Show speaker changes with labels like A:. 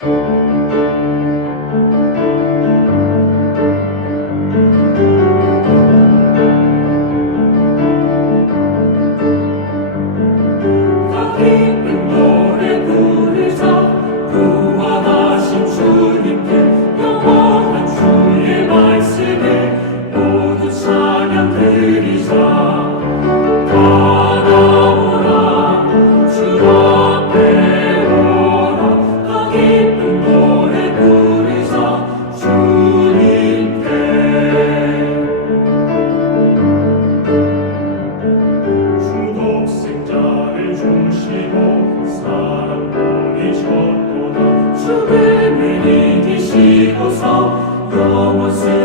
A: Thank you. 주님을 이기시고서 영원 세